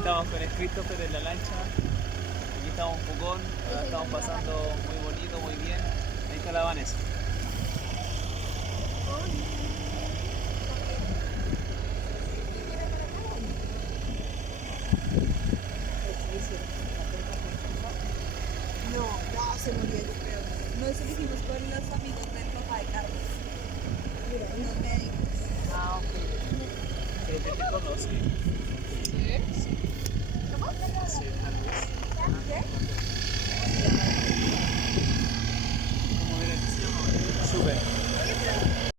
estamos con el Christopher en la lancha. Aquí estamos en Pucón. La estamos pasando muy bonito, muy bien. Ahí está la Vanessa. No, no, se murió yo creo. No, eso lo hicimos con los amigos del papá de Carlos, los médicos. Ah, ok. Creo que te conoce.